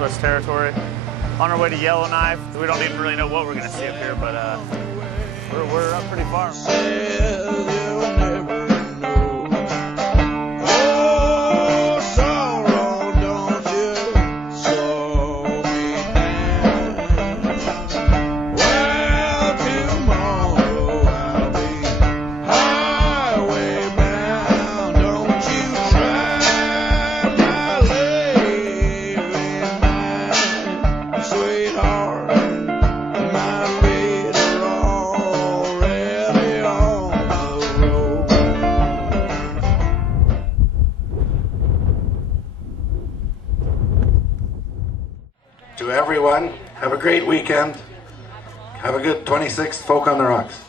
Northwest Territory. On our way to Yellowknife. We don't even really know what we're going to see up here, but we're up pretty far. To everyone, have a great weekend. Have a good 26th Folk on the Rocks.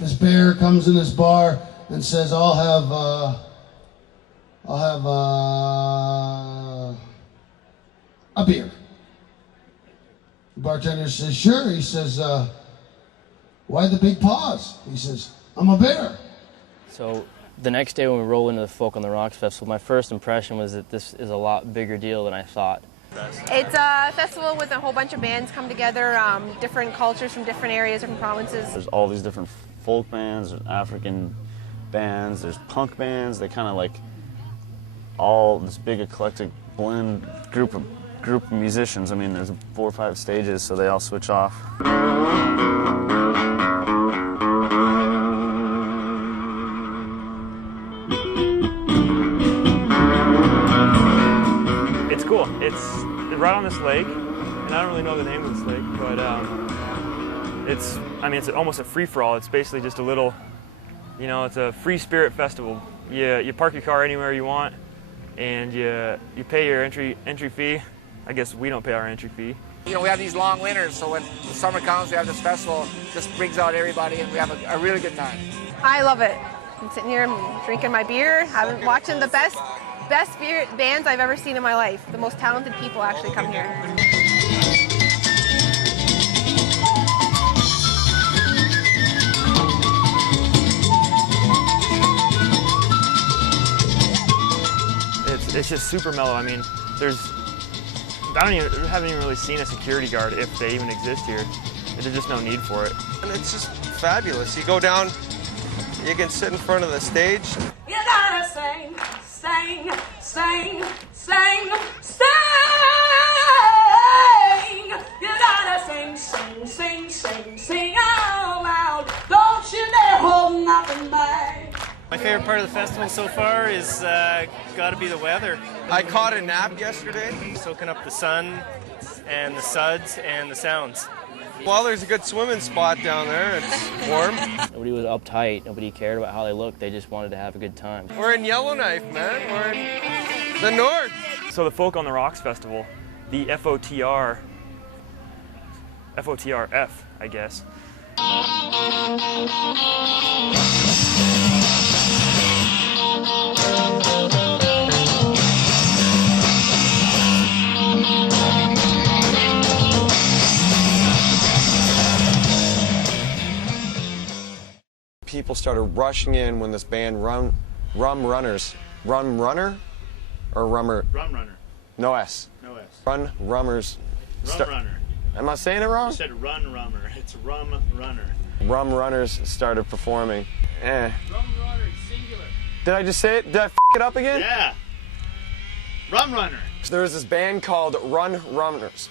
This bear comes in this bar and says, I'll have a beer. The bartender says, sure. He says, why the big pause? He says, I'm a bear. So the next day when we roll into the Folk on the Rocks Festival, my first impression was that this is a lot bigger deal than I thought. It's a festival with a whole bunch of bands come together, different cultures from different areas, different provinces. There's all these different folk bands, there's African bands, there's punk bands. They kind of like all this big eclectic blend group of musicians. I mean, there's 4 or 5 stages, so they all switch off. It's cool. It's right on this lake, and I don't really know the name of this lake, but it's almost a free-for-all. It's basically just a little, it's a free spirit festival. You park your car anywhere you want, and you pay your entry fee. I guess we don't pay our entry fee. We have these long winters, so when the summer comes, we have this festival. Just brings out everybody, and we have a really good time. I love it. I'm sitting here, I'm drinking my beer, watching the best beer bands I've ever seen in my life. The most talented people actually come here. It's just super mellow. I mean, I haven't even really seen a security guard, if they even exist here. There's just no need for it. And it's just fabulous. You go down, you can sit in front of the stage. You gotta sing, sing, sing, sing, sing. You gotta sing, sing, sing, sing, sing out loud. Don't you dare hold nothing back. My favorite part of the festival so far is got to be the weather. I caught a nap yesterday. Soaking up the sun and the suds and the sounds. Well, there's a good swimming spot down there. It's warm. Nobody was uptight. Nobody cared about how they looked. They just wanted to have a good time. We're in Yellowknife, man. We're in the north. So the Folk on the Rocks Festival, the FOTRF, I guess. People started rushing in when this band Rum Runners. Rum Runner? Or Rummer? Rum Runner. No S. No S. Run Rummers. Rum Runner. Am I saying it wrong? You said Run Rummer. It's Rum Runner. Rum Runners started performing. Rum Runner, singular. Did I just say it? Did I f it up again? Yeah. Rum Runner. There was this band called Run Runners.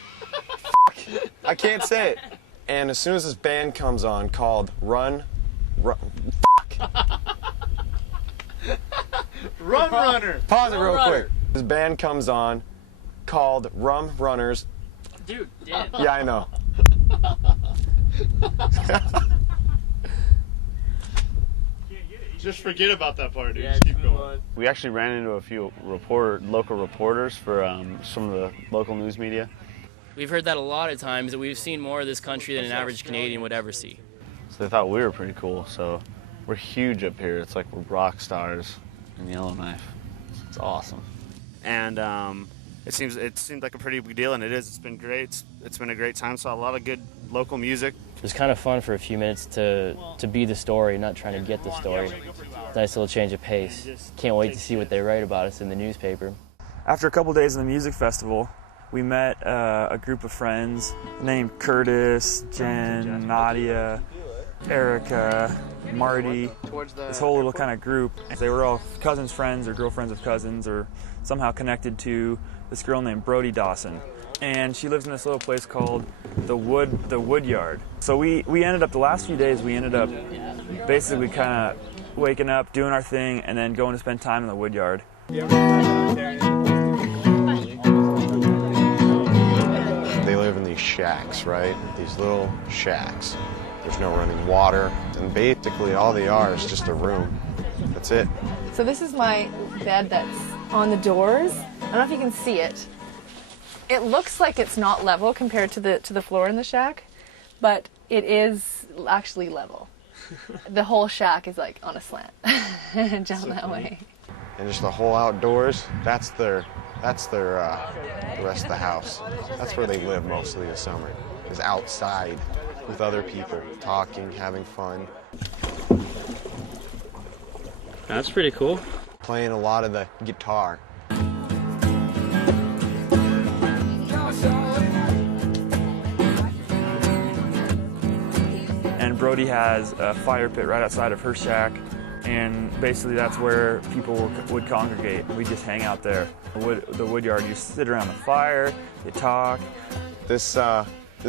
I can't say it. And as soon as this band comes on called Rum Runner. Pause it real quick. This band comes on called Rum Runners. Dude, damn. Yeah, I know. You Just forget about that part, dude. Just keep going. We actually ran into a few local reporters for some of the local news media. We've heard that a lot of times, that we've seen more of this country than an average Canadian would ever see. So they thought we were pretty cool. So we're huge up here. It's like we're rock stars in Yellowknife. It's awesome. And it seemed like a pretty big deal, and it is. It's been great. It's been a great time. Saw a lot of good local music. It was kind of fun for a few minutes to be the story, not trying to get the story. Nice little change of pace. Can't wait to see what they write about us in the newspaper. After a couple days of the music festival, we met a group of friends named Curtis, Jen, Nadia, Erica, Marty, this whole little kind of group. They were all cousins' friends or girlfriends of cousins or somehow connected to this girl named Brody Dawson. And she lives in this little place called the Woodyard. So we ended up, the last few days, we ended up basically kind of waking up, doing our thing, and then going to spend time in the Woodyard. They live in these shacks, right? These little shacks. There's no running water, and basically all they are is just a room. That's it. So this is my bed that's on the doors. I don't know if you can see it. It looks like it's not level compared to the floor in the shack, but it is actually level. The whole shack is like on a slant down that way. And just the whole outdoors, that's the rest of the house. That's where they live mostly this summer, is outside with other people, talking, having fun. That's pretty cool. Playing a lot of the guitar. And Brody has a fire pit right outside of her shack, and basically that's where people would congregate. We just hang out there. The Woodyard, you sit around the fire, you talk. This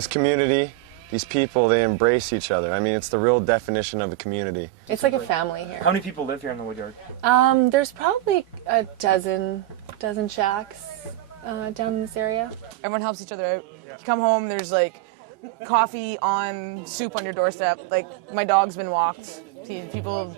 community, these people, they embrace each other. I mean, it's the real definition of a community. It's like a family here. How many people live here in the Woodyard? There's probably a dozen shacks down in this area. Everyone helps each other out. You come home, there's like coffee on soup on your doorstep. Like my dog's been walked. People,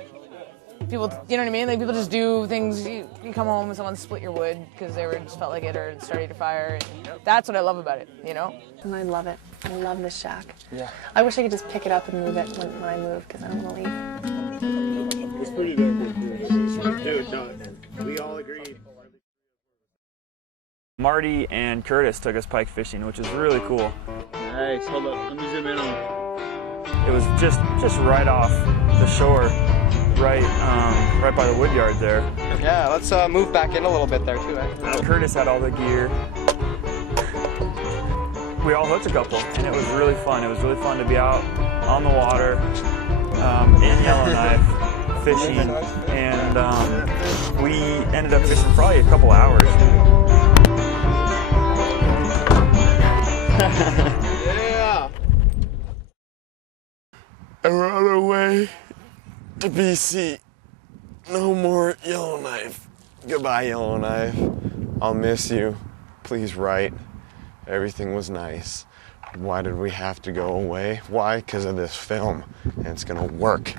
you know what I mean? Like people just do things. You come home and someone split your wood because they just felt like it or started a fire. And that's what I love about it, you know? And I love it. I love this shack. Yeah. I wish I could just pick it up and move it when I move because I don't want to leave. It's pretty dark. Dude, no, we all agreed. Marty and Curtis took us pike fishing, which is really cool. Nice. Hold up. Let me zoom in on. It was just right off the shore, right by the Woodyard there. Yeah, let's move back in a little bit there too. Curtis had all the gear. We all hooked a couple, and it was really fun. It was really fun to be out on the water in Yellowknife fishing, and we ended up fishing probably a couple hours. Yeah! And we're on our way to BC. No more Yellowknife. Goodbye, Yellowknife. I'll miss you. Please write. Everything was nice. Why did we have to go away? Why? Because of this film. And it's gonna work.